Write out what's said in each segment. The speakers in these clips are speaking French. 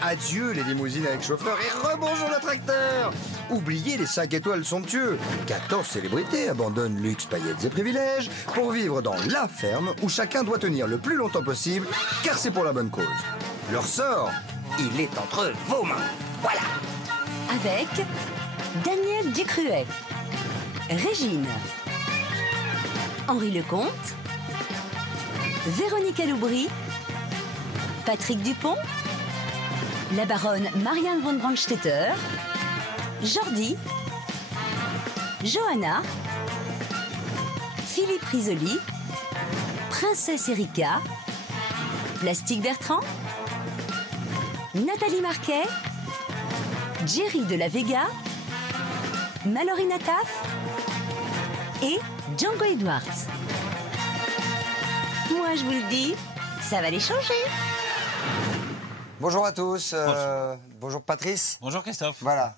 Adieu les limousines avec chauffeur et rebonjour le tracteur. Oubliez les 5 étoiles somptueux. 14 célébrités abandonnent luxe, paillettes et privilèges pour vivre dans la ferme où chacun doit tenir le plus longtemps possible car c'est pour la bonne cause. Leur sort, il est entre vos mains. Voilà. Avec Daniel Ducruet, Régine, Henri Lecomte, Véronique Aloubry, Patrick Dupont, la baronne Marianne von Brandstetter, Jordi, Johanna, Philippe Risoli, Princesse Erika, Plastique Bertrand, Nathalie Marquet, Jerry de la Vega, Mallory Nataf et Django Edwards. Moi, je vous le dis, ça va les changer. Bonjour à tous. Bonjour Patrice. Bonjour Christophe. Voilà.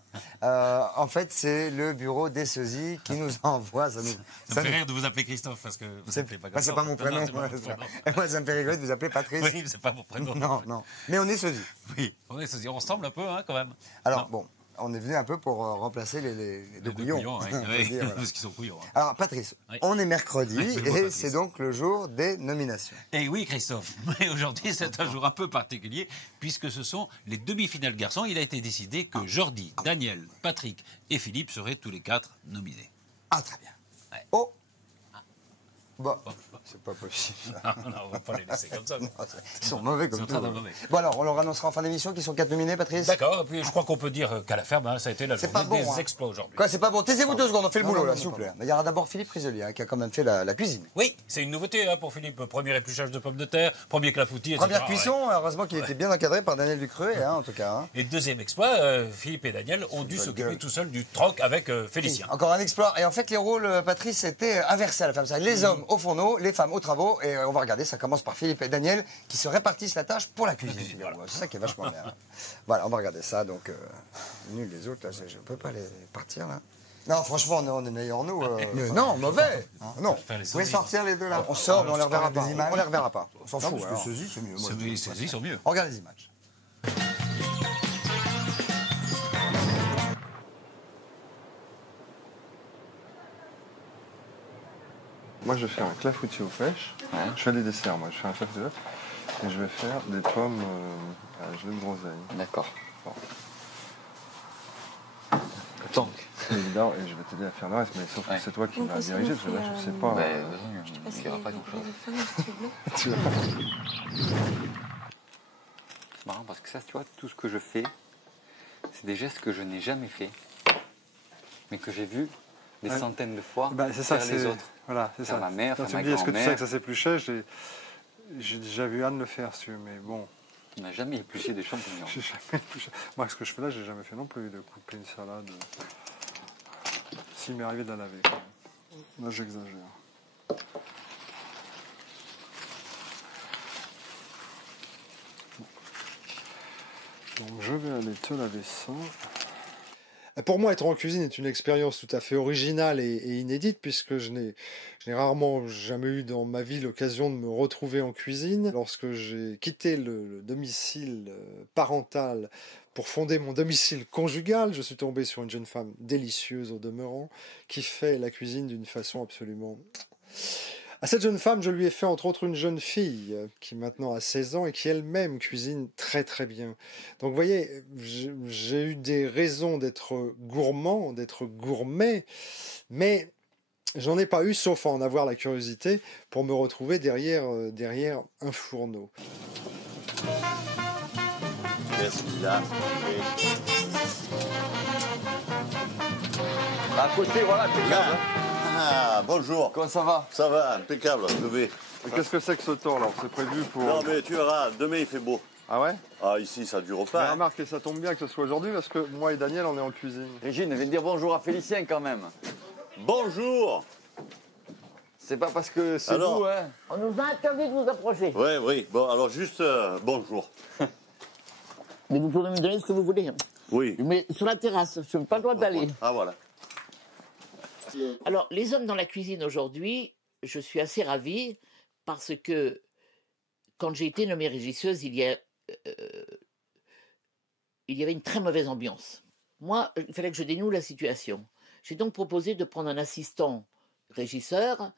En fait, c'est le bureau des sosies qui nous envoie. Ça me fait rire de vous appeler Christophe parce que vous appelez pas comme ça. C'est pas mon prénom. Non, pas mon prénom. Et moi, ça me fait rigoler de vous appeler Patrice. Oui, c'est pas mon prénom. Non, non. Mais on est sosies. Oui, on est sosie. On ressemble un peu, hein, quand même. Alors, Non. bon, on est venu un peu pour remplacer les deux couillons. Oui, on peut oui, dire, voilà. parce qu'ils sont couillons. Hein. Alors, Patrice, Oui. on est mercredi Oui, et Patrice. c'est donc le jour des nominations. Et oui, Christophe, mais aujourd'hui, c'est un jour un peu particulier, puisque ce sont les demi-finales garçons. Il a été décidé que Jordi, Daniel, Patrick et Philippe seraient tous les 4 nominés. Ah, très bien. Ouais. Oh Bon, c'est pas possible. ça. Non, on va pas les laisser comme ça. Ils sont mauvais comme Ils sont tout. très mauvais. Bon, alors, on leur annoncera en fin d'émission qu'ils sont 4 nominés, Patrice. D'accord, et puis je crois qu'on peut dire qu'à la ferme, hein, ça a été la C'est journée pas bon, des hein. exploits aujourd'hui. Quoi, c'est pas bon. Taisez-vous 2 secondes, on fait le Non, boulot, non, là, non, s'il vous non, plaît. Mais il y aura d'abord Philippe Risoli, hein, qui a quand même fait la cuisine. Oui, c'est une nouveauté hein, pour Philippe. Premier épluchage de pommes de terre, premier clafoutis, etc. Première cuisson, heureusement qu'il était bien encadré par Daniel Ducruet, hein, en tout cas. Hein. Et deuxième exploit, Philippe et Daniel ont dû Bonne s'occuper gueule. tout seuls du troc avec Félicien. Encore un exploit. Et en fait, les rôles, Patrice, étaient inversés à la femme. C'est-à-dire les hommes au fourneau, les femmes aux travaux. Et on va regarder, ça commence par Philippe et Daniel qui se répartissent la tâche pour la cuisine. voilà. C'est ça qui est vachement bien. Hein. Voilà, on va regarder ça. Donc, nul les autres, là, je peux pas les partir, là. Non, franchement, on est meilleurs, nous. Non, mauvais. Non. Faire les Vous pouvez sosies. sortir les deux, là. On sort, mais on les reverra pas. des images. On les reverra pas. On s'en Non, fout. parce alors. que ceci, c'est mieux. Moi, Les sosies sont mieux. On regarde les images. Moi, je vais faire un clafoutis aux pêches. Je fais des desserts, moi. Je fais un clafoutis aux pêches. Et je vais faire des pommes à la gelée de groseille. D'accord. Bon. Donc, Évidemment, et je vais t'aider à faire le reste, mais sauf que Ouais. c'est toi qui On vas peut se diriger, parce que là, je sais pas. ben, il n'y aura pas grand-chose. Tu vois. C'est marrant parce que ça, tu vois, tout ce que je fais, c'est des gestes que je n'ai jamais fait, mais que j'ai vu des Ouais. centaines de fois Bah, c'est ça, faire les autres. Voilà, c'est Faire ça. ma mère, Quand faire tu ma me dis, est-ce que tu sais grand-mère. que ça s'épluchait? J'ai déjà vu Anne le faire, si tu veux, mais bon, On n'a jamais épluché des champignons. j'ai jamais épluché. Moi, ce que je fais là, j'ai jamais fait non plus, de couper une salade. S'il m'est arrivé de la laver. Quand même. Là, j'exagère. Donc, je vais aller te laver ça. Pour moi, être en cuisine est une expérience tout à fait originale et inédite, puisque je n'ai rarement jamais eu dans ma vie l'occasion de me retrouver en cuisine. Lorsque j'ai quitté le domicile parental pour fonder mon domicile conjugal, je suis tombé sur une jeune femme délicieuse au demeurant, qui fait la cuisine d'une façon absolument... À cette jeune femme, je lui ai fait entre autres une jeune fille qui maintenant a 16 ans et qui elle-même cuisine très très bien. Donc vous voyez, j'ai eu des raisons d'être gourmand, d'être gourmet, mais j'en ai pas eu sauf à en avoir la curiosité pour me retrouver derrière un fourneau. Qu'est-ce qu'il a? À côté, voilà, impeccable. Ah, bonjour. Comment ça va? Ça va, impeccable, levé. Qu'est-ce que c'est que ce temps alors? C'est prévu pour... Non, mais tu verras, demain il fait beau. Ah ouais? Ah, ici, ça dure Mais pas. Hein. remarque, et ça tombe bien que ce soit aujourd'hui parce que moi et Daniel, on est en cuisine. Régine, viens dire bonjour à Félicien quand même. Bonjour. C'est pas parce que c'est Alors nous, hein. On nous a interdit de vous approcher. Oui, oui. Bon, alors juste bonjour. Mais vous pouvez me donner ce que vous voulez. Oui. Mais sur la terrasse, je n'ai pas le droit d'aller. Ah, voilà. Alors, les hommes dans la cuisine aujourd'hui, je suis assez ravie parce que quand j'ai été nommée régisseuse il y a il y avait une très mauvaise ambiance. Moi, il fallait que je dénoue la situation. J'ai donc proposé de prendre un assistant régisseur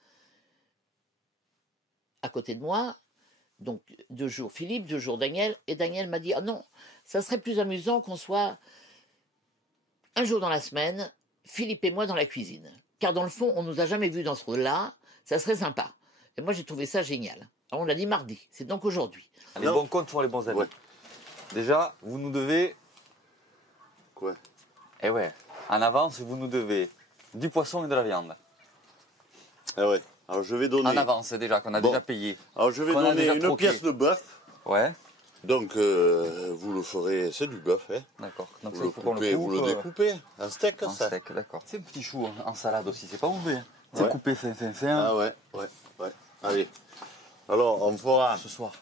à côté de moi. Donc 2 jours Philippe, 2 jours Daniel. Et Daniel m'a dit, ah non, ça serait plus amusant qu'on soit un jour dans la semaine, Philippe et moi dans la cuisine. Car dans le fond, on ne nous a jamais vus dans ce rôle-là, ça serait sympa. Et moi, j'ai trouvé ça génial. Alors, on l'a dit mardi, c'est donc aujourd'hui. Les bons comptes font les bons amis. Ouais. Déjà, vous nous devez... Quoi? Eh ouais, en avance, vous nous devez du poisson et de la viande. Ah ouais. Alors je vais donner. En avance, déjà, qu'on a Bon. déjà payé. Alors je vais Qu'on a donner déjà une troqué. pièce de bœuf. Ouais, Donc vous le ferez. C'est du bœuf, hein. d'accord. Donc Vous ça, le il faut qu'on coupez, le vous coupe. le découpez. Un steak, En ça. steak, d'accord. C'est un petit chou en salade aussi, c'est pas mauvais. C'est Ouais. coupé fin. Ah ouais. Allez. Alors on fera. Ce soir.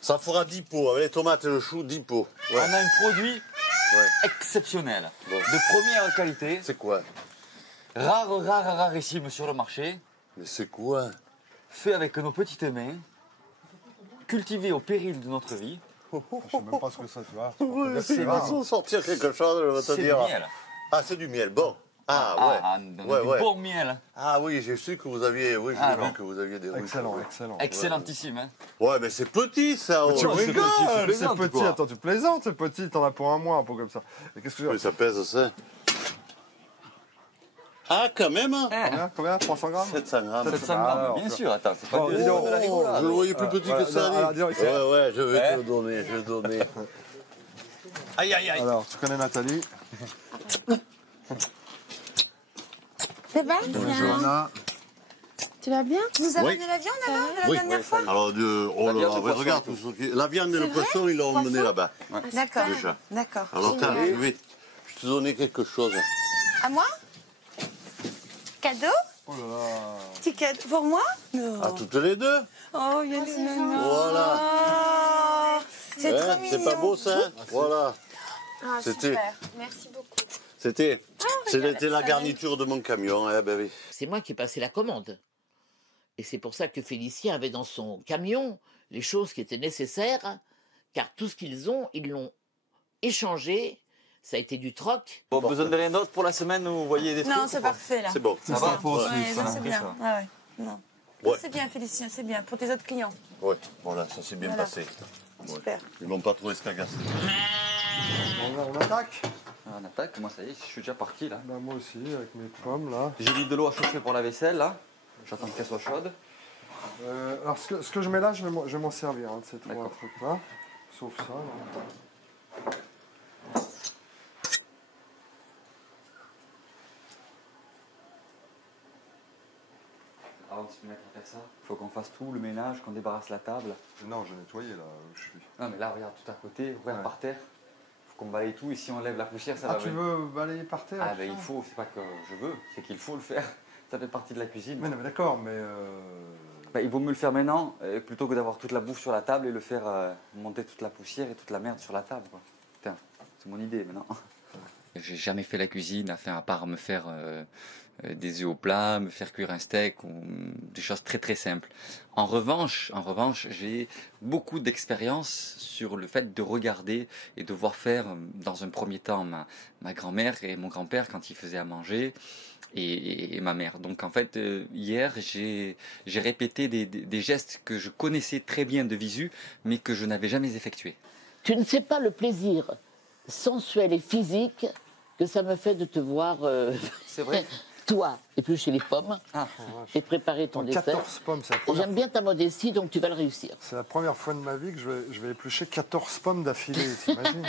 Ça fera 10 pots. Avec les tomates et le chou, 10 pots. Ouais. On a un produit Ouais. exceptionnel, Bon. de première qualité, C'est quoi? rarissime sur le marché, Mais c'est quoi? fait avec nos petites mains, cultivé au péril de notre vie. Je sais même pas ce que ça, tu vois. Il va s'en sortir quelque chose, je vais te C'est du dire. miel. Ah, c'est du miel. Bon. Ah, ouais. du Ouais. bon miel. Ah oui, j'ai su que vous aviez. Oui, j'ai Alors. vu que vous aviez des ruches. Excellent, excellent. Excellentissime, hein. Ouais, mais c'est petit ça. Mais oh. tu Ouais, c'est rigoles, petit, tu c'est plaisantes, petit. quoi. Attends, tu plaisantes, c'est petit. T'en as pour un mois, un peu comme ça. Et qu'est-ce que je Oui, ça pèse ça. Ah, quand même hein. Combien 300 grammes 700 grammes. 700 Ah, grammes, alors, bien ça. sûr. Attends, c'est pas Bon, de dis donc. de la rigolade. Je le voyais plus petit que ça. alors, dis. dis donc, ici. Ouais, je vais Hein te le donner, je vais te le donner. Aïe, aïe, aïe. Alors, tu connais Nathalie? Ça va Johanna. Tu vas bien Tu nous as Oui. ramené la viande alors de la Oui. dernière fois Alors, oh là viande, là, le ouais, poisson regarde et tout ce qui. La viande et le C'est vrai poisson, ils l'ont emmené Poisson là-bas. D'accord. Déjà. D'accord. Alors, attends, Génial. je te donnais quelque chose. À moi Cadeau Oh là là. Petit cadeau pour moi Non. À toutes les deux. Oh, il y a les nanas. Voilà. Oh, c'est Hein, trop mignon. c'est pas beau ça? Voilà. Ah, C'était- super. Merci beaucoup. C'était regarde, la ça garniture de mon camion. Eh ben oui. C'est moi qui ai passé la commande. Et c'est pour ça que Félicien avait dans son camion les choses qui étaient nécessaires, car tout ce qu'ils ont, ils l'ont échangé. Ça a été du troc. Bon, besoin de rien d'autre pour la semaine où vous voyez des trucs Non, ou c'est pas parfait là. C'est bon. Ça va pour Ouais, suivre, non, ça. c'est Après, bien. ça. Ouais, ouais. Non. Ouais. C'est bien, Félicien, c'est bien. Pour tes autres clients. Ouais, voilà, ça s'est bien Voilà. passé. Ouais. Super. Ils m'ont pas trop escagassé. On attaque? On attaque, moi ça y est, je suis déjà parti là. Bah, moi aussi, avec mes pommes là. J'ai mis de l'eau à chauffer pour la vaisselle là. J'attends qu'elle soit chaude. Alors, ce que je mets là, je vais m'en servir hein, de ces trois D'accord. trucs-là. Sauf ça. Là. Avant de se mettre à faire ça, il faut qu'on fasse tout, le ménage, qu'on débarrasse la table. Non, j'ai nettoyé là où je suis. Non mais là, regarde tout à côté, regarde Ouais. par terre. Il faut qu'on balaye tout et si on lève la poussière, ça Ah, va tu venir. veux balayer par terre Ah tout ben ça il faut, c'est pas que je veux, c'est qu'il faut le faire. Ça fait partie de la cuisine. Mais non, mais d'accord, mais. Ben, il vaut mieux le faire maintenant plutôt que d'avoir toute la bouffe sur la table et le faire monter toute la poussière et toute la merde sur la table. Quoi. Putain, c'est mon idée maintenant. J'ai jamais fait la cuisine, enfin, à part me faire des œufs au plat, me faire cuire un steak, ou des choses très très simples. En revanche, j'ai beaucoup d'expérience sur le fait de regarder et de voir faire, dans un premier temps, ma grand-mère et mon grand-père quand ils faisaient à manger, et ma mère. Donc en fait, hier, j'ai répété des gestes que je connaissais très bien de visu, mais que je n'avais jamais effectués. Tu ne sais pas le plaisir sensuel et physique que ça me fait de te voir, C'est vrai. toi, éplucher les pommes Ah, et préparer ton Attends, dessert. 14 pommes, c'est la Et première j'aime bien ta modestie, donc tu vas le réussir. C'est la première fois de ma vie que je vais éplucher 14 pommes d'affilée, t'imagines?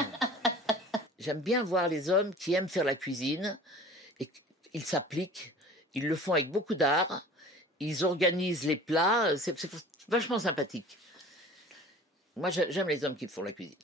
J'aime bien voir les hommes qui aiment faire la cuisine et ils s'appliquent, ils le font avec beaucoup d'art, ils organisent les plats, c'est vachement sympathique. Moi, j'aime les hommes qui font la cuisine.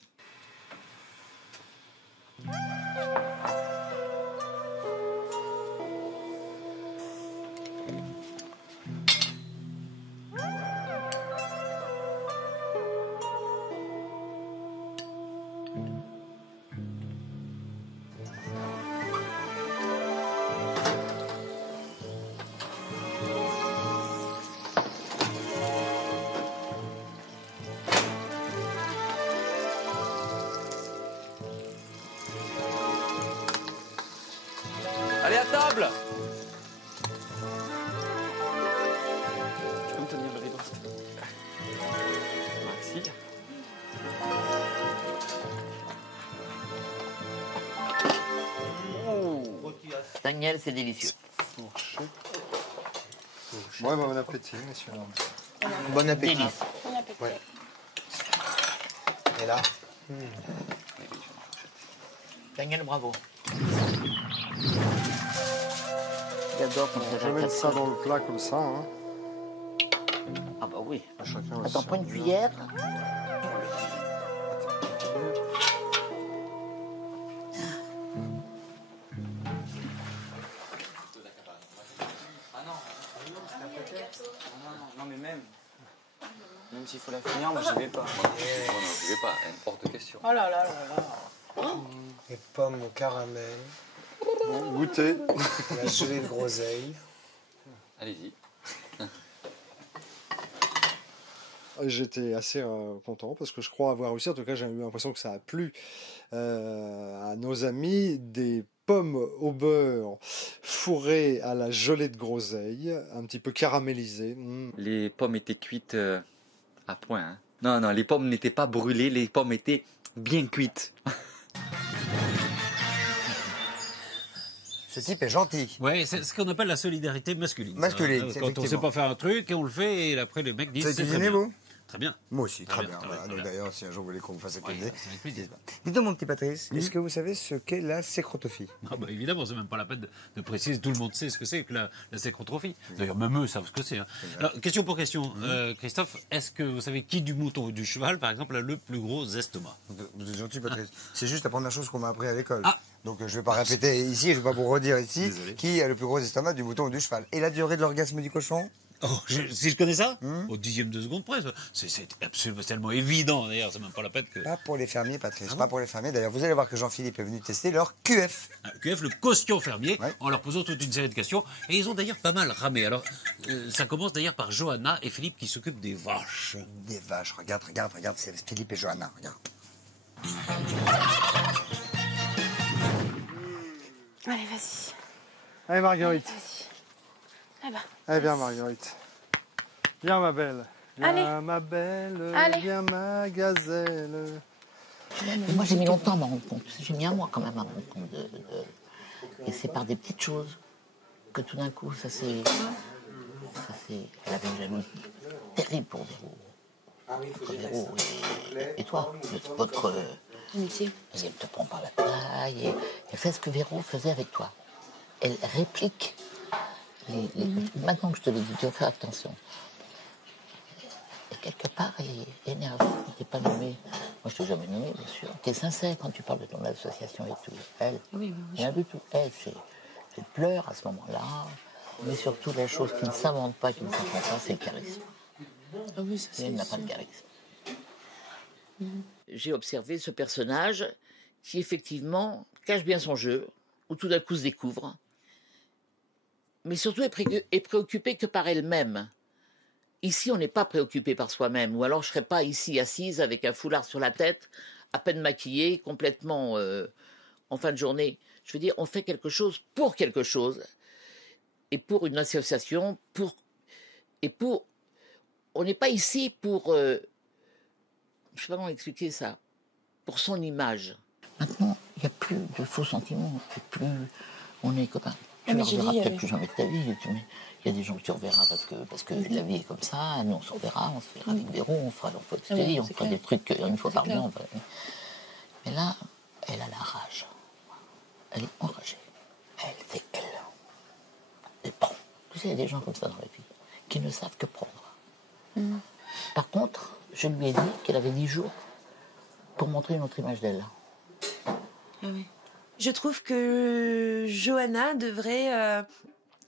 Allez, à table. Tu peux me tenir le rideau? Merci. Daniel, c'est délicieux. Ouais, bon appétit, messieurs. Bon appétit. Délice. Bon appétit. Ouais. Et là Daniel, bravo. J'adore quand Je vais mettre ça dans le plat comme ça. Hein. Ah bah oui. Chacun va Attends, se prends une servir. cuillère. Non, mais même s'il faut la finir, moi j'y vais pas. Non, j'y vais pas, hors de question. Oh là là là là. Les pommes au caramel, Bon, goûtez. la gelée de groseille. Allez-y. J'étais assez content parce que je crois avoir réussi. En tout cas, j'ai eu l'impression que ça a plu à nos amis. Des pommes au beurre fourrées à la gelée de groseille, un petit peu caramélisées. Les pommes étaient cuites à point. Hein. Non, non, les pommes n'étaient pas brûlées, les pommes étaient bien cuites. Ce type est gentil. Ouais, c'est ce qu'on appelle la solidarité masculine. Masculine, Quand on effectivement. sait pas faire un truc, et on le fait, et après les mecs disent Vous avez c'est très cuisiné, bien. vous? Très bien. Moi aussi, très bien. très Voilà. très Donc bien. d'ailleurs, si un jour vous voulez qu'on vous fasse Ouais, cuisiner, c'est avec plaisir. dites-moi, mon petit Patrice, est-ce que vous savez ce qu'est la sécrotophie? Ah bah évidemment, c'est même pas la peine de préciser. Tout le monde sait ce que c'est que la sécrotrophie. D'ailleurs, même eux savent ce que c'est. Hein. Alors, question pour question, Christophe, est-ce que vous savez qui du mouton ou du cheval, par exemple, a le plus gros estomac? Vous êtes gentil, Patrice. C'est juste la première chose qu'on m'a appris à l'école. Ah. Donc je ne vais pas répéter ici, je ne vais pas vous redire ici Désolé. qui a le plus gros estomac, du mouton ou du cheval. Et la durée de l'orgasme du cochon? Oh, si je connais ça, au dixième de seconde près, c'est absolument tellement évident. D'ailleurs, c'est même pas la peine que. Pas pour les fermiers, Patrice, pas pour les fermiers. D'ailleurs, vous allez voir que Jean-Philippe est venu tester leur QF. QF, le quotient fermier, Ouais. en leur posant toute une série de questions. Et ils ont d'ailleurs pas mal ramé. Alors, ça commence d'ailleurs par Johanna et Philippe qui s'occupent des vaches. Des vaches, regarde, c'est Philippe et Johanna, regarde. Allez, vas-y. Allez, Marguerite. Vas-y. Ah bah. Allez, viens, Marguerite. Viens, ma belle. Viens, Allez. ma belle. Allez. Viens, ma gazelle. Moi, j'ai mis longtemps à m'en rendre compte. J'ai mis un mois quand même à me rendre compte Et c'est par des petites choses que tout d'un coup, ça s'est... Elle avait une jalousie terrible pour Véro. Entre Véro et toi. Votre Amitié. elle te prend par la taille et elle fait ce que Véro faisait avec toi. Elle réplique. Maintenant que je te l'ai dit, tu vas faire attention. Et quelque part, elle est énervée. Tu n'es pas nommé. Moi, je t'ai jamais nommé, bien sûr. Tu es sincère quand tu parles de ton association et tout. Elle, rien du tout. Elle pleure à ce moment-là. Mais surtout, la chose qui ne s'invente pas, qui ne s'invente pas, c'est le charisme. Ah oui, ça Et c'est. elle n'a pas de charisme. J'ai observé ce personnage qui, effectivement, cache bien son jeu, ou tout d'un coup se découvre, mais surtout est préoccupée que par elle-même. Ici, on n'est pas préoccupé par soi-même, ou alors je ne serais pas ici assise avec un foulard sur la tête, à peine maquillée, complètement en fin de journée. Je veux dire, on fait quelque chose, et pour une association, on n'est pas ici pour, je ne sais pas comment expliquer ça, pour son image. Maintenant, il n'y a plus de faux sentiments, on est copains. Tu ne mais les j'ai reverras dit, peut-être plus jamais de ta vie. Il y a des gens que tu reverras parce que la vie est comme ça. Nous, on se reverra, on se verra avec Véro, on fera des trucs une fois par mois. Mais là, elle a la rage. Elle est enragée. C'est elle. Elle prend. Tu sais, il y a des gens comme ça dans la vie qui ne savent que prendre. Par contre, je lui ai dit qu'elle avait 10 jours pour montrer une autre image d'elle. Ah oui. Je trouve que Johanna devrait,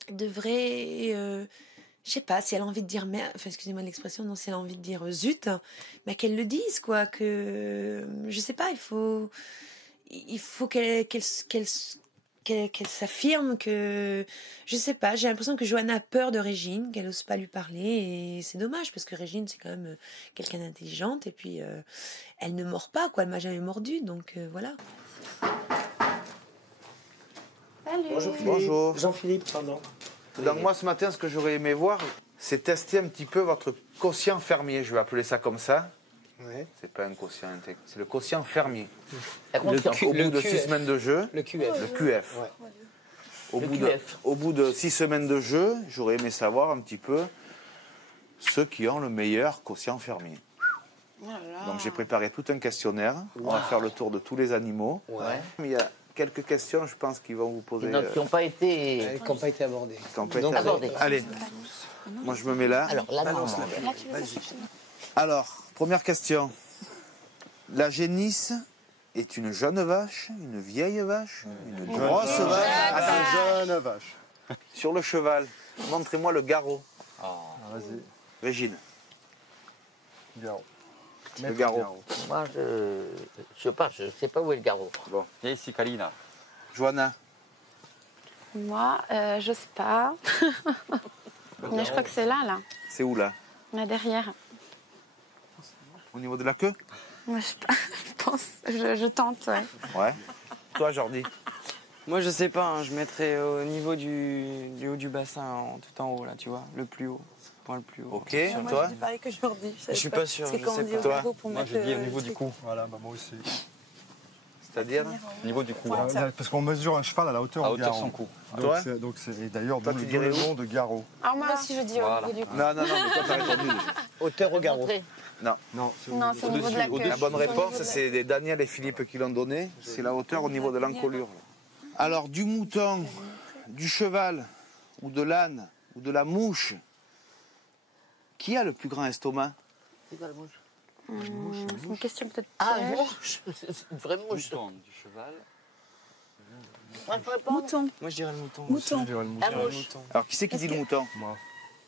je sais pas, si elle a envie de dire merde, enfin excusez-moi l'expression, non, si elle a envie de dire zut, bah qu'elle le dise, quoi, que, je sais pas, il faut qu'elle s'affirme, que, je sais pas, j'ai l'impression que Johanna a peur de Régine, qu'elle n'ose pas lui parler, et c'est dommage, parce que Régine, c'est quand même quelqu'un d'intelligente, et puis elle ne mord pas, quoi, elle m'a jamais mordu, donc voilà. Bonjour Philippe. Bonjour. Jean-Philippe, pardon. Donc moi, ce matin, ce que j'aurais aimé voir, c'est tester un petit peu votre quotient fermier. Je vais appeler ça comme ça. Ouais. C'est pas un quotient intègre, c'est le quotient fermier. La confiance. Au bout de 6 semaines de jeu, Le QF. le QF. Ouais. Au bout de 6 semaines de jeu, j'aurais aimé savoir un petit peu ceux qui ont le meilleur quotient fermier. Donc j'ai préparé tout un questionnaire. On va faire le tour de tous les animaux. Ouais. Il y a quelques questions, je pense, qui vont vous poser. Qui n'ont pas été Qui n'ont pas été abordés. qui ont pas été Donc, abordées. Allez, moi je me mets là. Alors, la Balance marmande. la Vas-y. Alors, première question. La génisse est une jeune vache, une vieille vache, une grosse vache. Attends, Jeune vache. sur le cheval, montrez-moi le garrot. Vas-y, Régine, garrot. le garrot. Moi, je sais pas où est le garrot. Bon. Viens ici, Kalina. Johanna, Moi, je sais pas. Mais je crois que c'est là. c'est où là? Là derrière. Au niveau de la queue? Moi, je sais pas. Je pense. Je tente, ouais. Ouais. Toi, Jordi? Moi, je sais pas, hein, je mettrais au niveau du haut du bassin, tout en haut, là, tu vois, le plus haut. Point le plus haut. Ok, toi? pareil que Jordi. Je suis pas sûr, je sais pas. Toi? Moi, j'ai dit au niveau du cou. Voilà, bah moi aussi. C'est-à-dire? Au niveau du cou. Parce qu'on mesure un cheval à la hauteur À du hauteur garrot. son cou. Toi? Et d'ailleurs, Toi, d'où tu le dirais où? nom de garrot. Alors moi aussi, je dis Voilà. au niveau du cou. Non, mais toi, t'as répondu déjà. Hauteur au garrot. Montrer. Non, Non, c'est au niveau de la queue. La bonne réponse, c'est Daniel et Philippe qui l'ont donné. C'est la hauteur au niveau de l'encolure. Alors, du mouton, du cheval, ou de l'âne, ou de la mouche, qui a le plus grand estomac? C'est quoi la mouche? C'est une question peut-être. Ah, piège. une mouche. C'est une vraie mouche. Du cheval. Moi, je réponds. Mouton. Moi, je dirais le mouton. Mouton. Je dirais le La mouton. mouche. Alors, qui c'est qui dit le mouton? Moi.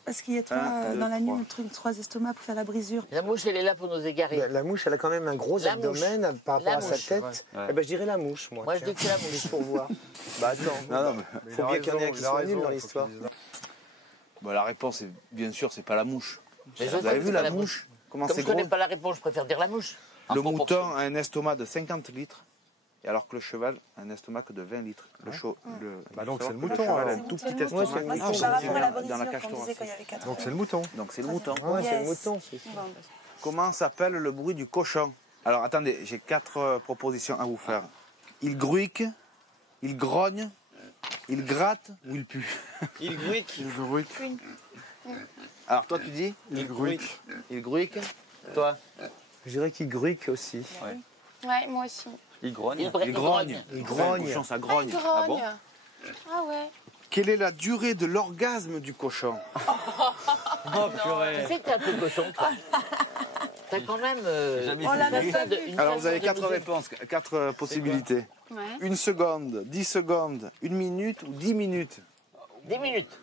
Parce qu'il y a Un, deux, dans la nuit trois. 3 estomacs pour faire la brisure. La mouche, elle est là pour nous égarer. La mouche, elle a quand même un gros La abdomen par rapport La à sa mouche. tête. Ouais. Eh ben, je dirais la mouche, moi. Moi, je tiens. dis que c'est la mouche. Juste pour voir. Bah attends, Non, mais faut bien qu'il y en ait un qui soit nul dans l'histoire. bah, la réponse, est, bien sûr, c'est pas la mouche. Mais je Vous sais avez que vu c'est pas la mouche? Comment Comme c'est je connais gros? pas la réponse, je préfère dire la mouche. Le mouton a un estomac de 50 litres, et alors que le cheval a un estomac que de 20 litres. Bah donc, c'est le Le mouton, cheval a alors. un tout petit Ouais, estomac c'est le Moi, mouton. c'est par rapport à la dans la brisure cage qu'on disait thoracique. quand il y avait 4 Donc, c'est le mouton. Donc c'est le mouton. Ouais, c'est le Yes. mouton, c'est sûr. Comment s'appelle le bruit du cochon? Alors attendez, j'ai 4 propositions à vous faire. Il gruique, il grogne, il gratte ou il pue? Il gruique. Il gruique. Alors toi tu dis? Il gruique. Il gruique. Toi? Je dirais qu'il gruique aussi. Ouais, moi aussi. Il grogne. Il grogne. Il Le grogne. cochon ça grogne. Ah, bon Ah ouais. Quelle est la durée de l'orgasme du cochon? Oh, purée. Tu sais que t'es un peu cochon, toi. T'as quand même. On l'a même pas vu. Alors vous avez 4 réponses, 4 possibilités. Ouais. 1 seconde, 10 secondes, 1 minute ou 10 minutes. 10 minutes.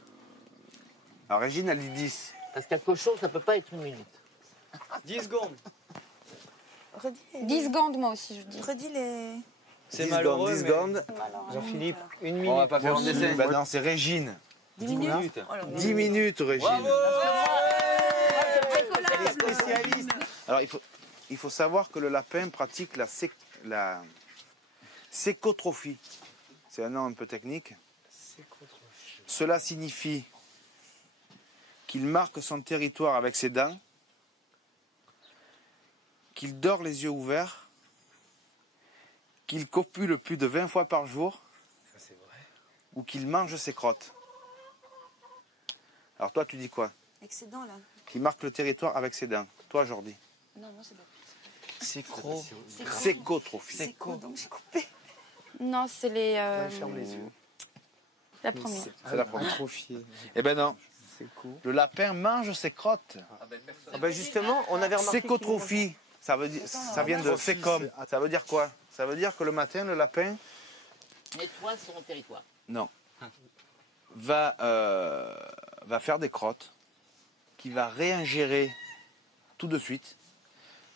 Alors Régine elle dit 10. Parce qu'un cochon, ça peut pas être une minute. 10 secondes. Redis, 10 secondes, moi aussi, je dis. redis les. C'est 10 malheureux. 10 mais- secondes. Jean-Philippe, une On minute. va pas faire un dessin. Bah non, c'est Régine. 10 minutes. 10 minutes Régine. Elle est spécialiste. Alors il faut savoir que le lapin pratique la sécotrophie. C'est un nom un peu technique. Cela signifie qu'il marque son territoire avec ses dents, qu'il dort les yeux ouverts, qu'il copule plus de 20 fois par jour, ou qu'il mange ses crottes. Alors toi tu dis quoi? Excédent là. Qu'il marque le territoire avec ses dents. Toi Jordi? Non, moi c'est C'est gros. Sécotrophie. C'est quoi donc j'ai coupé. Non, c'est les. Ferme les yeux. La première. C'est la première. Atrophié. Eh ben non. C'est cool. Le lapin mange ses crottes. Ah ben justement, on avait remarqué. Sécotrophie, ça veut dire, ça vient de sécom. Ça veut dire quoi? Ça veut dire que le matin, le lapin, Nettoie son territoire. non, va faire des crottes, qui va réingérer tout de suite.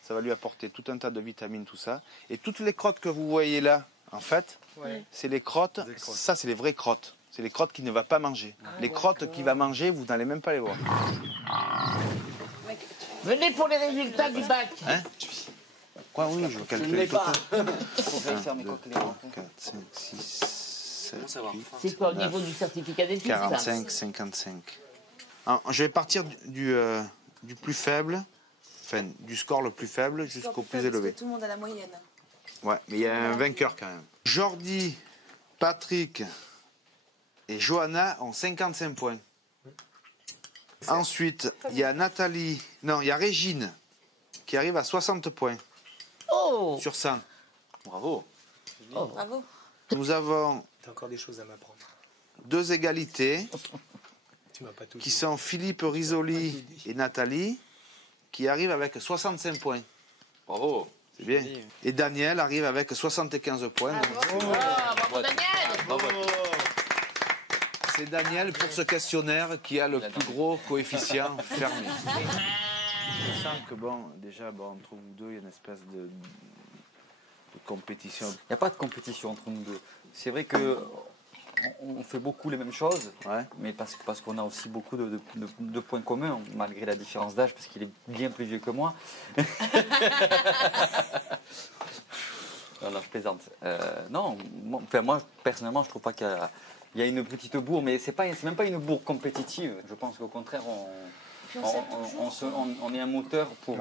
Ça va lui apporter tout un tas de vitamines, tout ça. Et toutes les crottes que vous voyez là, en fait, c'est les crottes. Ça, c'est les vraies crottes. C'est les crottes qu'il ne va pas manger. Les crottes qu'il va manger, vous n'allez même pas les voir. Venez pour les résultats du bac. Hein? Quoi, oui, je calcule le total. 4, 5, 6, 7, C'est quoi au niveau du certificat d'études, ça 45, 55. Alors, je vais partir du plus faible, enfin du score le plus faible jusqu'au plus élevé. Tout le monde a la moyenne. Ouais, mais il y a un vainqueur quand même. Jordi, Patrick et Johanna ont 55 points. Ensuite, il y a Nathalie, non, il y a Régine qui arrive à 60 points sur 100. Bravo. Bravo. Nous avons T'as encore des choses à m'apprendre. 2 égalités Tu m'as pas tout qui dit. sont Philippe Risoli et Nathalie qui arrivent avec 65 points. Bravo. C'est bien. Et Daniel arrive avec 75 points. Bravo, Daniel. C'est Daniel pour ce questionnaire qui a le plus gros coefficient fermé. Je sens que déjà entre vous deux, il y a une espèce de compétition. Il n'y a pas de compétition entre nous deux. C'est vrai que on fait beaucoup les mêmes choses, mais parce qu'on a aussi beaucoup de points communs, malgré la différence d'âge, parce qu'il est bien plus vieux que moi. Non, je plaisante. Non, moi, personnellement, je trouve pas qu'il y a une petite bourre, mais c'est même pas une bourre compétitive. Je pense qu'au contraire, on est un moteur pour...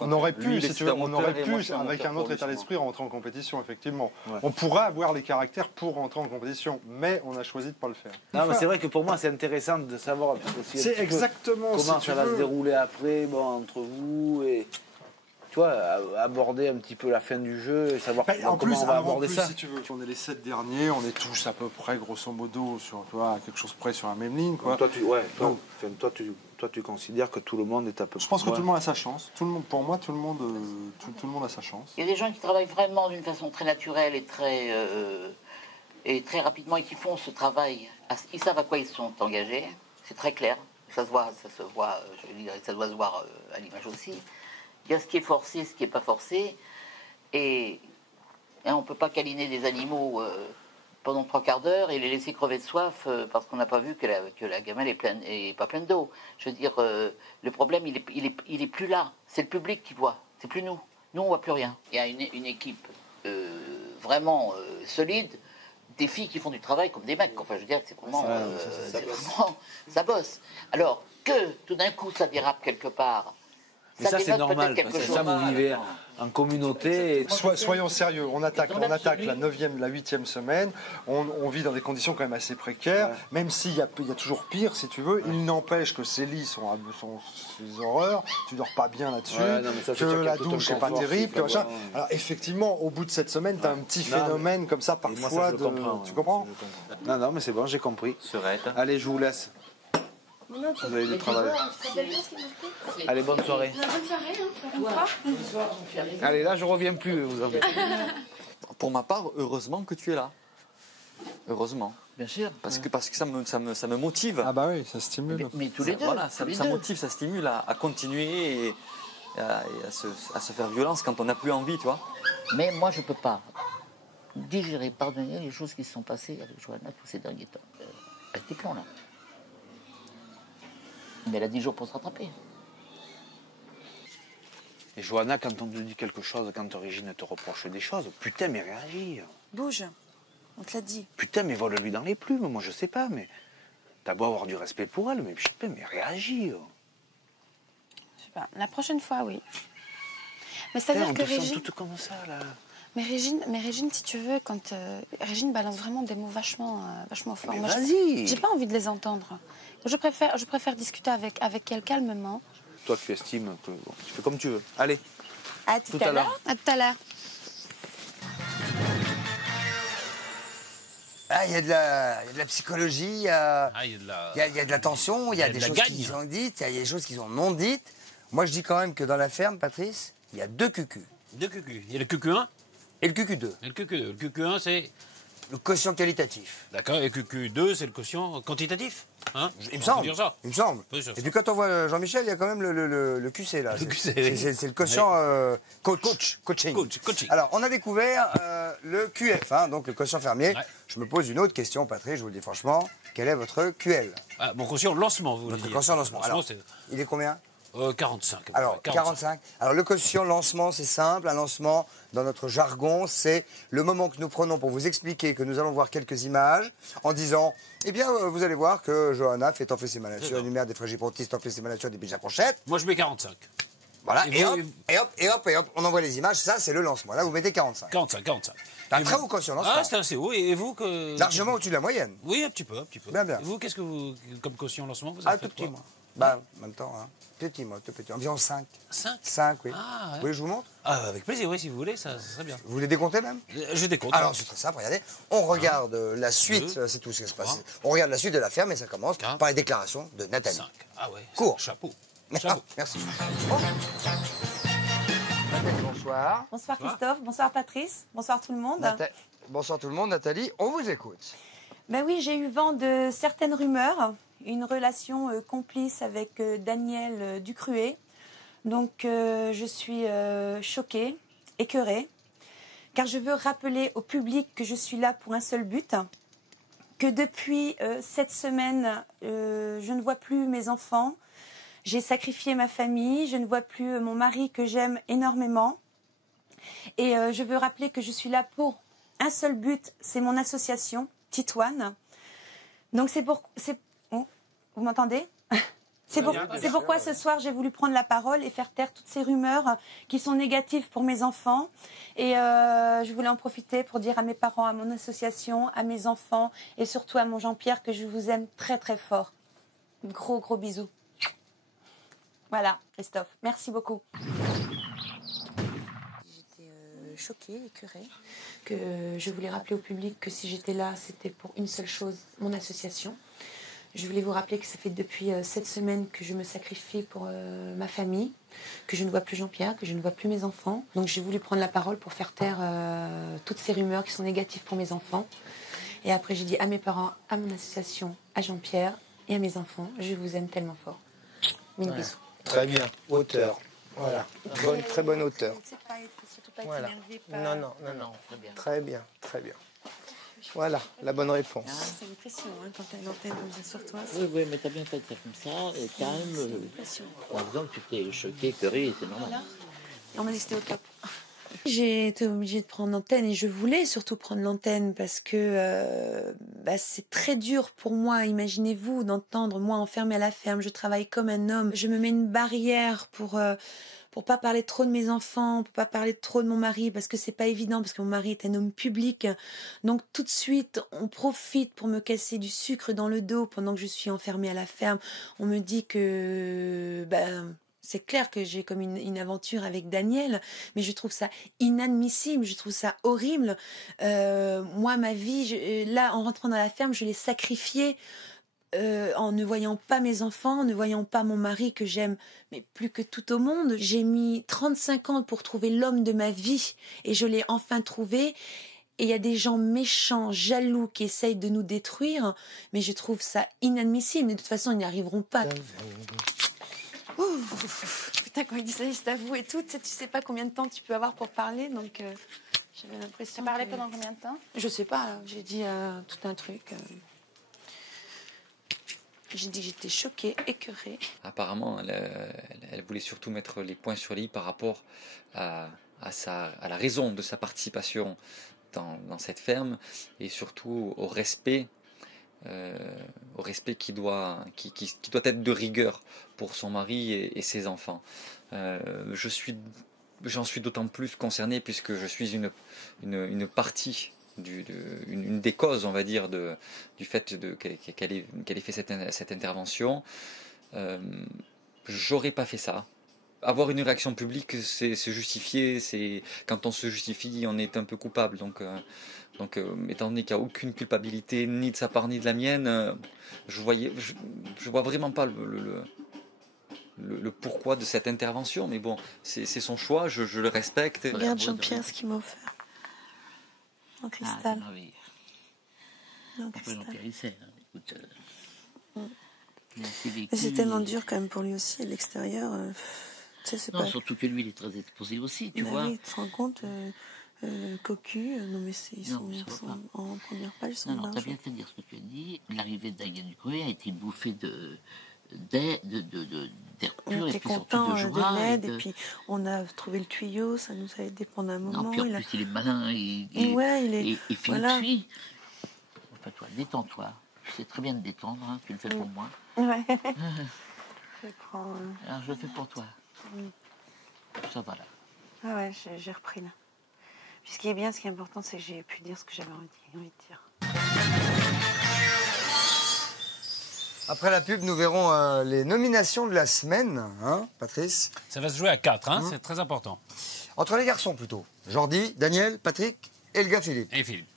On aurait pu, lui, si tu veux, on aurait pu, avec avec un autre état d'esprit, rentrer en compétition, effectivement. Ouais. On pourrait avoir les caractères pour rentrer en compétition, mais on a choisi de ne pas le faire. Non, mais c'est vrai que pour moi, c'est intéressant de savoir c'est exactement comment ça va se dérouler après, entre vous, et tu vois, aborder un petit peu la fin du jeu, et savoir comment on va aborder ça. Si tu veux, on est les 7 derniers, on est tous à peu près, grosso modo, sur, tu vois, quelque chose près sur la même ligne. Quoi. Toi, tu considères que tout le monde est à peu près... Je pense que tout le monde a sa chance. Pour moi, tout le monde a sa chance. Il y a des gens qui travaillent vraiment d'une façon très naturelle et très rapidement et qui font ce travail. Ils savent à quoi ils sont engagés. C'est très clair. Ça se voit, je veux dire, ça doit se voir à l'image aussi. Il y a ce qui est forcé, ce qui n'est pas forcé. Et on ne peut pas câliner des animaux pendant 3 quarts d'heure et les laisser crever de soif parce qu'on n'a pas vu que la gamelle est pas pleine d'eau. Je veux dire, le problème, il est plus là. C'est le public qui voit. C'est plus nous. Nous, on voit plus rien. Il y a une équipe vraiment solide, des filles qui font du travail comme des mecs. Enfin, je veux dire, c'est vraiment, ça bosse. Alors que tout d'un coup, ça dérape quelque part. Mais ça, c'est normal, parce que ça, vous vivez en communauté. Soyons sérieux, on attaque la 9e, la 8e semaine, on vit dans des conditions quand même assez précaires, même s'il y a toujours pire, si tu veux, il n'empêche que ces lits sont ces horreurs, tu dors pas bien là-dessus, que la douche n'est pas terrible, que machin. Alors effectivement, au bout de cette semaine, tu as un petit phénomène comme ça parfois. Tu comprends ? Non, mais c'est bon, j'ai compris. Allez, je vous laisse. Vous avez du travail. Allez, bonne soirée. Bonne soirée. Allez, là, je reviens plus, vous en faites. Pour ma part, heureusement que tu es là. Heureusement. Bien sûr. Parce que ça me motive. Ah bah oui, ça stimule. Mais tous les deux. Voilà, ça motive, ça stimule à continuer et à se faire violence quand on n'a plus envie, tu vois. Mais moi, je ne peux pas digérer, pardonner les choses qui se sont passées avec Johanna tous ces derniers temps. Pète tes plombs, là. Mais elle a 10 jours pour se rattraper. Et Johanna, quand on te dit quelque chose, quand Régine te reproche des choses, putain, mais réagis. Bouge. On te l'a dit. Putain, mais vole-lui dans les plumes, moi je sais pas, mais t'as beau avoir du respect pour elle, mais putain, mais réagis. Je sais pas, la prochaine fois, oui. Mais c'est-à-dire que Régine... toute comme ça, là. Mais Régine, si tu veux, quand Régine balance vraiment des mots vachement forts. Mais vas-y. J'ai pas envie de les entendre. Je préfère discuter avec elle calmement. Toi, tu estimes que tu fais comme tu veux. Allez. À tout à l'heure. À tout à l'heure. Ah, il y a de la psychologie, il y a de la tension, il y a des choses qui sont dites, il y a des choses qui sont non dites. Moi, je dis quand même que dans la ferme, Patrice, il y a 2 cucus. 2 cucus. Il y a le cucu 1 et le cucu 2. Et le cucu 2. Le cucu 1, c'est... le quotient qualitatif. D'accord, et cucu 2, c'est le quotient quantitatif. Hein, il me semble. Dire ça. Il me semble. Et puis quand on voit Jean-Michel, il y a quand même le QC là. C'est le quotient coaching. Alors, on a découvert le QF, hein, donc le quotient fermier. Ouais. Je me pose une autre question, Patrick, je vous le dis franchement. Quel est votre QL? Mon quotient lancement, vous voulez dire. Votre quotient lancement. Alors, il est combien? 45. Alors, 45. Alors, le quotient lancement, c'est simple. Un lancement, dans notre jargon, c'est le moment que nous prenons pour vous expliquer que nous allons voir quelques images en disant, eh bien, vous allez voir que Johanna fait enflessémalation, énumère des fragipontistes, enflessémalation, des bijaconchettes. Moi, je mets 45. Voilà, et hop, on envoie les images. Ça, c'est le lancement. Là, vous mettez 45. 45. Un très haut quotient lancement. Ah, c'est assez haut. Et vous que... Largement au-dessus de la moyenne. Oui, un petit peu. Bien. Et vous, qu'est-ce que vous, comme quotient lancement, vous Ah, avez tout fait petit, quoi? moi. Bah, en même temps, hein. Petit, moi, tout petit. Environ 5. 5 5, oui. Ah, ouais. Vous voulez que je vous montre? Ah, avec plaisir, oui, si vous voulez, ça serait bien. Vous voulez décompter même? Je décompte. Alors, c'est très simple, regardez. On regarde la suite, c'est tout ce qui se passe. On regarde la suite de la ferme et ça commence par les déclarations de Nathalie. 5. Ah ouais. Court. Chapeau. Merci. Bonsoir. Bonsoir Christophe, bonsoir Patrice, bonsoir tout le monde. Bonsoir tout le monde, Nathalie, on vous écoute. Ben oui, j'ai eu vent de certaines rumeurs, une relation complice avec Daniel Ducruet. Donc je suis choquée, écœurée, car je veux rappeler au public que je suis là pour un seul but, que depuis cette semaine, je ne vois plus mes enfants. J'ai sacrifié ma famille, je ne vois plus mon mari que j'aime énormément. Et je veux rappeler que je suis là pour un seul but, c'est mon association, Titoine. Donc oh, vous m'entendez? C'est pourquoi ce soir j'ai voulu prendre la parole et faire taire toutes ces rumeurs qui sont négatives pour mes enfants. Et je voulais en profiter pour dire à mes parents, à mon association, à mes enfants et surtout à mon Jean-Pierre que je vous aime très très fort. Gros bisous. Voilà, Christophe. Merci beaucoup. J'étais choquée, écœurée, que je voulais rappeler au public que si j'étais là, c'était pour une seule chose, mon association. Je voulais vous rappeler que ça fait depuis 7 semaines que je me sacrifie pour ma famille, que je ne vois plus Jean-Pierre, que je ne vois plus mes enfants. Donc j'ai voulu prendre la parole pour faire taire toutes ces rumeurs qui sont négatives pour mes enfants. Et après j'ai dit à mes parents, à mon association, à Jean-Pierre et à mes enfants, je vous aime tellement fort. Mille bisous. Très bien, hauteur. Voilà, très bonne hauteur. Voilà. Non, très bien. Très bien. Voilà, la bonne réponse. C'est une pression quand t'as une antenne comme ça sur toi. Oui, mais t'as bien fait de faire comme ça, et calme. Par exemple, tu t'es choqué, écœuré, c'est normal. Voilà. Et on m'a dit que c'était au top. J'ai été obligée de prendre l'antenne et je voulais surtout prendre l'antenne parce que c'est très dur pour moi, imaginez-vous, d'entendre moi enfermée à la ferme, je travaille comme un homme, je me mets une barrière pour pas parler trop de mes enfants, pour pas parler trop de mon mari parce que c'est pas évident parce que mon mari est un homme public. Donc tout de suite, on profite pour me casser du sucre dans le dos pendant que je suis enfermée à la ferme. On me dit que c'est clair que j'ai comme une aventure avec Daniel, mais je trouve ça inadmissible, je trouve ça horrible. Moi, ma vie, là, en rentrant dans la ferme, je l'ai sacrifiée en ne voyant pas mes enfants, en ne voyant pas mon mari que j'aime, mais plus que tout au monde. J'ai mis 35 ans pour trouver l'homme de ma vie et je l'ai enfin trouvé. Et il y a des gens méchants, jaloux, qui essayent de nous détruire, mais je trouve ça inadmissible. Mais de toute façon, ils n'y arriveront pas. Putain, quand il dit ça, c'est à vous et tout, tu sais pas combien de temps tu peux avoir pour parler, donc j'avais l'impression. Tu as parlé pendant combien de temps? Je sais pas, là. J'ai dit tout un truc. J'ai dit que j'étais choquée, écœurée. Apparemment, elle voulait surtout mettre les points sur les i par rapport à la raison de sa participation dans cette ferme et surtout au respect qui doit être de rigueur pour son mari et ses enfants. J'en suis d'autant plus concerné puisque je suis une partie, une des causes, on va dire, du fait qu'elle ait fait cette intervention. J'aurais pas fait ça. Avoir une réaction publique, c'est se justifier. Quand on se justifie, on est un peu coupable. Donc, étant donné qu'il n'y a aucune culpabilité, ni de sa part, ni de la mienne, je vois vraiment pas le pourquoi de cette intervention. Mais bon, c'est son choix, je le respecte. Regarde Jean-Pierre, ce qu'il m'a offert. En cristal. En cristal. C'est tellement dur quand même pour lui aussi, à l'extérieur. Non, surtout que lui, il est très exposé aussi, tu vois. Oui, tu te rends compte, cocu, non mais ils sont en première page, ils sont non, tu as bien fait de dire ce que tu as dit. L'arrivée de Daniel Ducruet a été bouffée de d'air On pur et était puis surtout contents de joie. de l'aide, et de- et puis on a trouvé le tuyau, ça nous a aidé pendant un moment. Non, puis en plus, il est malin. Ouais, il est- Et Philippe voilà. suit. Enfin, toi, détends-toi. Tu sais très bien te détendre, hein, tu le fais pour moi. Ouais. Je prends. Alors, je le fais pour toi. Ça va là. Ah ouais, j'ai repris là. Puis ce qui est bien, ce qui est important, c'est que j'ai pu dire ce que j'avais envie de dire. Après la pub, nous verrons les nominations de la semaine, hein, Patrice? Ça va se jouer à 4, hein, c'est très important. Entre les garçons plutôt. Jordi, Daniel, Patrick et le gars Philippe. Et Philippe.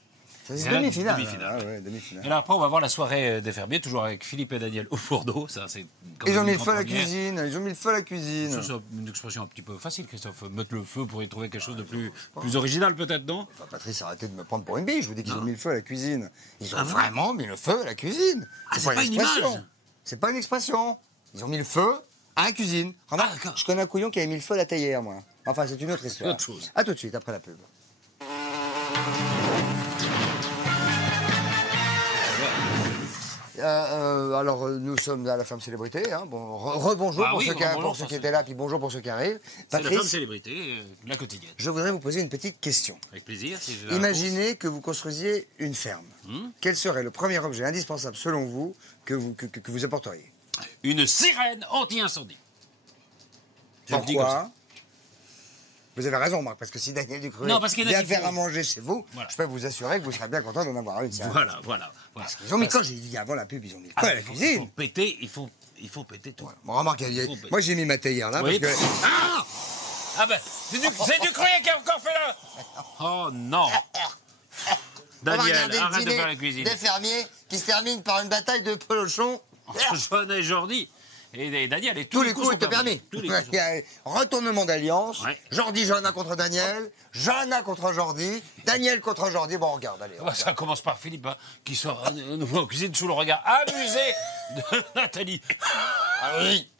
C'est demi-finale. Demi-finale. Ah ouais, demi-finale. Et là, après, on va voir la soirée des fermiers, toujours avec Philippe et Daniel au four d'eau. Ça, c'est quand Ils même ont mis une le feu à la grande première. cuisine, ils ont mis le feu à la cuisine. Ça, c'est une expression un petit peu facile, Christophe. Mettre le feu pour y trouver quelque chose de plus original, peut-être, non? Enfin, Patrice, arrêtez de me prendre pour une bille. Je vous dis qu'ils Non. ont mis le feu à la cuisine. Ils ont Ah bon vraiment mis le feu à la cuisine. Ah, c'est pas une expression. image. C'est pas une expression. Ils ont mis le feu à la cuisine. Remarque, je connais un couillon qui avait mis le feu à la théière, moi. Enfin, c'est une autre histoire. Autre chose. À tout de suite, après la pub. Alors, nous sommes à la femme célébrité. Hein. Bon, rebonjour Ah pour, oui, ceux, rebonjour pour ceux qui étaient là, puis bonjour pour ceux qui arrivent. C'est la femme Patrice, célébrité, la quotidienne. je voudrais vous poser une petite question. Avec plaisir. Si j'ai la Imaginez que vous construisiez une ferme. Quel serait le premier objet indispensable, selon vous, que vous apporteriez? réponse. Une sirène anti-incendie. Je le dis comme ça. Pourquoi? Vous avez raison, Marc, parce que si Daniel Ducruet Non, parce qu'il y en a vient qui faire font. à manger chez vous, Voilà. je peux vous assurer que vous serez bien content d'en avoir une. Voilà. Ils ont mis, quand j'ai dit avant la pub, ils ont mis le feu à la cuisine. Il faut péter tout. Bon, remarque, moi j'ai mis ma théière là, Oui. parce que... Ah ben, c'est du Cruet qui a encore fait là. Oh non. On va Daniel, regarder le arrête de dîner faire la cuisine. des fermiers qui se termine par une bataille de pelochons. Joanne et Jordi. Et Daniel, et Tous les coups sont étaient permis. Tous les coups sont Il y a retournement d'alliance. Ouais. Jordi, Johanna contre Daniel. Johanna contre Jordi. Daniel contre Jordi. Bon, regarde, allez. Bah, ça commence par Philippe, hein, qui sort une fois en cuisine sous le regard amusé de Nathalie. Ah oui.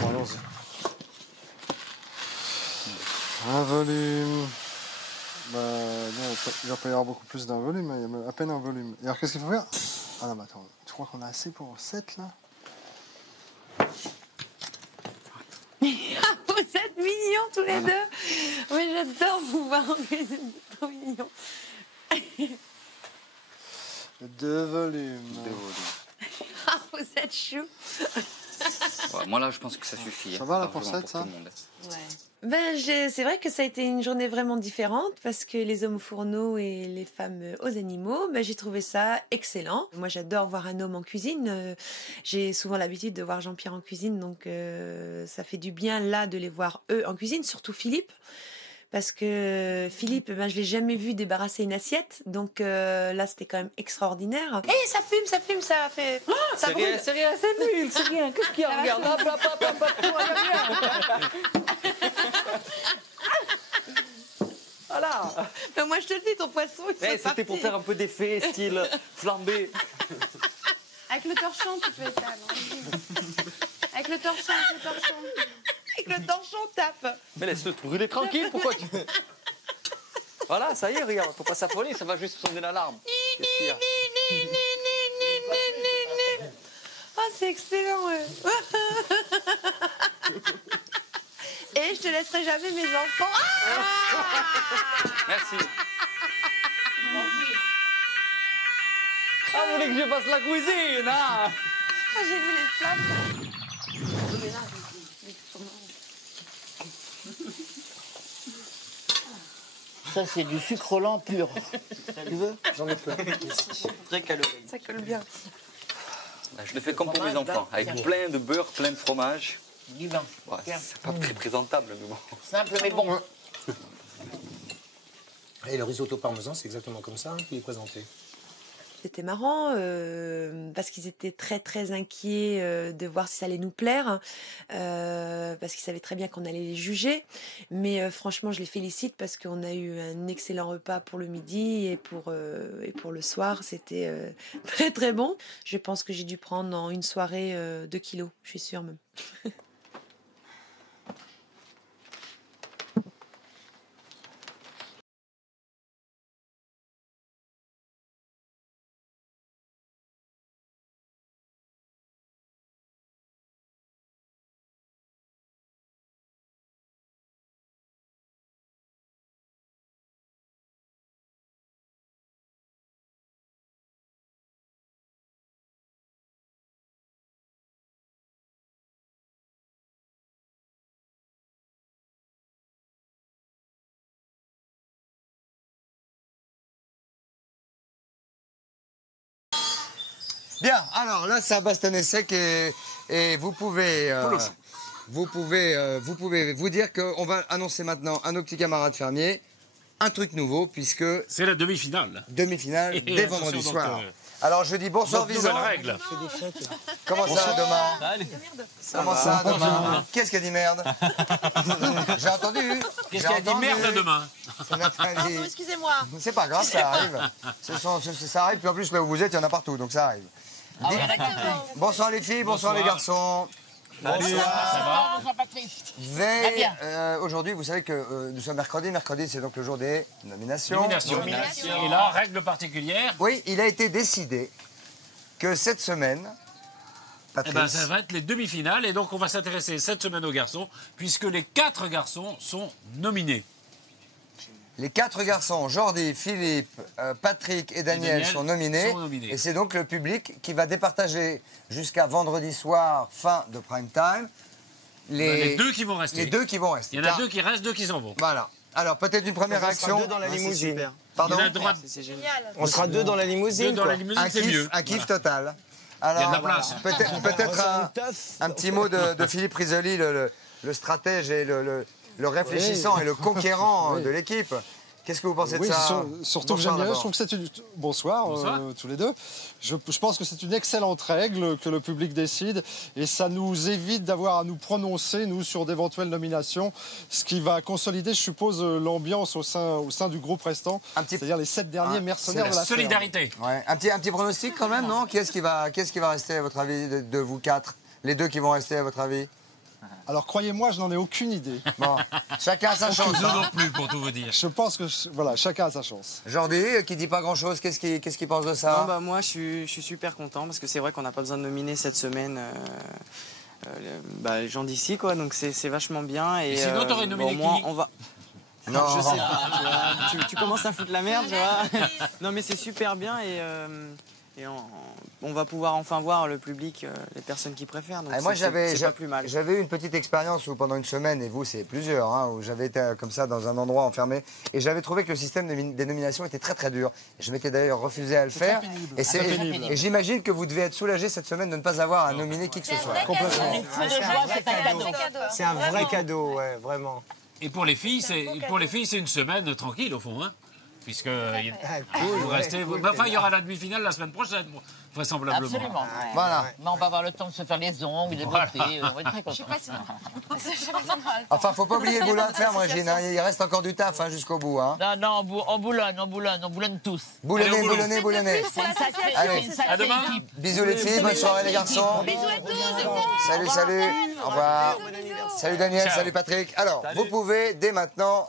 Bon, allons-y. Un volume. Bah, non, il va pas y avoir beaucoup plus d'un volume, il y a même à peine un volume. Et alors, qu'est-ce qu'il faut faire? Ah non, mais attends, tu crois qu'on a assez pour 7 là? Vous êtes mignons tous les deux. Oui, j'adore vous voir en cuisine, c'est trop mignon. 2 volumes. Ah, vous êtes chou. Ouais, moi là, je pense que ça suffit. Ça va, là, largement pour sept, tout ça le monde. C'est vrai que ça a été une journée vraiment différente parce que les hommes au fourneau et les femmes aux animaux, j'ai trouvé ça excellent. Moi, j'adore voir un homme en cuisine. J'ai souvent l'habitude de voir Jean-Pierre en cuisine, donc ça fait du bien là de les voir eux en cuisine, surtout Philippe. Parce que Philippe, je l'ai jamais vu débarrasser une assiette, donc là c'était quand même extraordinaire. Hé, ça fume, ça fait. Oh, ça brûle. C'est rien, c'est nul, c'est rien. Qu'est-ce qu'il y a? Regarde, hop, hop, hop, hop, tout va bien. Voilà. Mais moi je te le dis, ton poisson, il fait C'était pour faire un peu d'effet, style flambé. Avec le torchon, tu peux éteindre. Avec le torchon, Avec le torchon, tape. Mais laisse-le brûler tranquille, pourquoi tu... Voilà, ça y est, regarde, faut pas s'affoler, ça va juste sonner l'alarme. Qu'est-ce qu'il y a? Oh, c'est excellent. Ouais. Et je te laisserai jamais mes enfants. Merci. Ah, vous voulez que je fasse la cuisine, hein? Ah, j'ai vu les flammes. Ça, c'est du sucre lent pur. Tu veux? J'en ai plein. Très calorique. Ça colle bien. Je le fais comme pour mes enfants, avec plein de beurre, plein de fromage. Du vin. Ouais, c'est pas très présentable, mais bon. Simple mais bon. Et le risotto parmesan, c'est exactement comme ça qu'il est présenté. C'était marrant parce qu'ils étaient très très inquiets de voir si ça allait nous plaire parce qu'ils savaient très bien qu'on allait les juger. Mais franchement, je les félicite parce qu'on a eu un excellent repas pour le midi et pour le soir. C'était très très bon. Je pense que j'ai dû prendre en une soirée 2 kilos, je suis sûre même. Bien, alors là, ça a bastonné sec et vous pouvez vous dire qu'on va annoncer maintenant à nos petits camarades fermiers un truc nouveau, puisque... C'est la demi-finale. Dès vendredi soir. Alors je dis bonsoir Visan. Règle. Comment ça demain? Comment ça demain? Qu'est-ce qu'elle dit merde? J'ai entendu. Qu'est-ce qu'elle dit merde demain? Excusez-moi. C'est pas grave, ça arrive. Ça arrive, puis en plus là où vous êtes, il y en a partout, donc ça arrive. Bonsoir les filles, bonsoir les garçons. Bonsoir. Bonsoir Patrice. Aujourd'hui, vous savez que nous sommes mercredi. Mercredi, c'est donc le jour des nominations. Et là, règle particulière. Oui, il a été décidé que cette semaine, Patrice... Eh ben, ça va être les demi-finales. Et donc, on va s'intéresser cette semaine aux garçons, puisque les 4 garçons sont nominés. Les 4 garçons, Jordi, Philippe, Patrick et Daniel sont nominés. Et c'est donc le public qui va départager jusqu'à vendredi soir, fin de prime time. Les 2 qui vont rester. Les 2 qui vont rester. Il y en a 2 qui restent, 2 qui s'en vont. Voilà. Alors, peut-être une première réaction. On sera 2 dans la limousine. Pardon. C'est génial. On sera 2 dans la limousine. 2 dans la limousine, c'est mieux. Un kiff total. Alors, il y a de la place. Peut-être un petit mot de Philippe Risoli, le stratège et le réfléchissant et le conquérant de l'équipe. Qu'est-ce que vous pensez de ça? Surtout que j'aime bien, je trouve que c'est une... Bonsoir, tous les deux. Je pense que c'est une excellente règle que le public décide et ça nous évite d'avoir à nous prononcer, nous, sur d'éventuelles nominations, ce qui va consolider, je suppose, l'ambiance au sein du groupe restant, c'est-à-dire les 7 derniers mercenaires de la solidarité. Ouais. Un petit pronostic quand même, non? Qu'est-ce qui va rester, à votre avis, de vous 4? Les 2 qui vont rester, à votre avis? Alors, croyez-moi, je n'en ai aucune idée. Bon, chacun a sa chance. Nous non plus, pour tout vous dire. Je pense que, voilà, chacun a sa chance. Jordi, qui dit pas grand-chose, qu'est-ce qu'il pense de ça? Non, bah, moi, je suis super content, parce que c'est vrai qu'on n'a pas besoin de nominer cette semaine les gens d'ici, quoi, donc c'est vachement bien. Et sinon, t'aurais nominé qui? on va... Non, je sais pas, tu vois. Tu commences à foutre la merde, tu vois. Non, mais c'est super bien et on va pouvoir enfin voir le public, les personnes qui préfèrent. Donc moi, c'est pas plus mal. J'avais eu une petite expérience où pendant une semaine, et vous, c'est plusieurs, hein, où j'avais été comme ça dans un endroit enfermé, et j'avais trouvé que le système des nominations était très très dur. Je m'étais d'ailleurs refusé à le faire. Et j'imagine que vous devez être soulagé cette semaine de ne pas avoir à nominer qui que ce soit. Complètement. C'est un vrai cadeau, ouais, vraiment. Et pour les filles, c'est une semaine tranquille au fond, hein, puisque vous restez. Enfin, il y aura la demi-finale la semaine prochaine, vraisemblablement. Absolument. Voilà. Mais on va avoir le temps de se faire les ongles, les beautés. On va être très contents. Enfin, faut pas oublier le boulot à faire, Régine. Hein. Il reste encore du taf jusqu'au bout. Hein. Non, on boulonne tous. Boulonnez. C'est une sacrée à demain. équipe. Bisous les filles, bonne soirée les garçons. Bisous à tous. Salut. Au revoir. Salut Daniel, salut Patrick. Alors, vous pouvez dès maintenant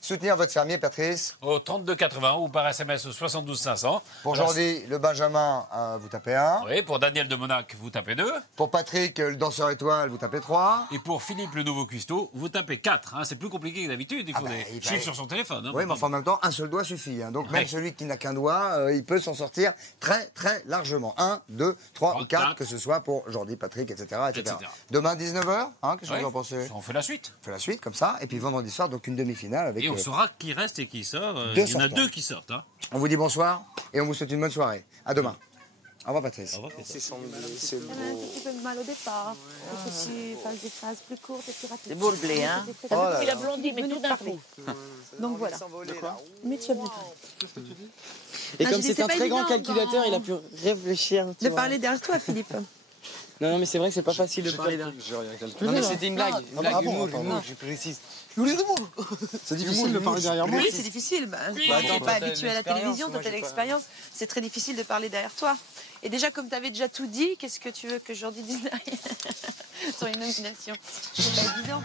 soutenir votre fermier, Patrice. Au 3280 ou par SMS au 72 500. Pour Jordi, le Benjamin, vous tapez 1. Oui, pour Daniel de Monac, vous tapez 2. Pour Patrick, le danseur étoile, vous tapez 3. Et pour Philippe, le nouveau cuistot, vous tapez 4. Hein, c'est plus compliqué que d'habitude, il faut des chiffres sur son téléphone. Hein, oui, mais enfin, en même temps, un seul doigt suffit. Hein. Donc même celui qui n'a qu'un doigt, il peut s'en sortir très très largement. 1, 2, 3 ou 4, que ce soit pour Jordi, Patrick, etc. Demain, 19h, hein, qu'est-ce que vous en pensez? On fait la suite. On fait la suite, comme ça. Et puis vendredi soir, donc une demi-finale avec... Et on saura qui reste et qui sort. Il y en a 2 qui sortent. Hein. On vous dit bonsoir et on vous souhaite une bonne soirée. À demain. Au revoir Patrice. C'est beau. Un petit peu de mal au départ. Il faut que tu fasses des phrases plus courtes et plus rapides. C'est beau le blé, hein. T'as vu qu'il a blondi, mais tout d'un coup. Donc voilà. Mais tu as bien fait. Et comme c'est un très grand calculateur, il a pu réfléchir. De parler derrière toi, Philippe. Non, mais c'est vrai que c'est pas facile de parler derrière. Non, mais c'était une blague. Humour, je précise. C'est difficile de parler derrière moi. Oui, c'est difficile. Tu n'es pas habitué à la télévision, tu as l'expérience. C'est très difficile de parler derrière toi. Et déjà, comme tu avais déjà tout dit, qu'est-ce que tu veux que Jordi dise derrière sur une nomination? C'est pas évident.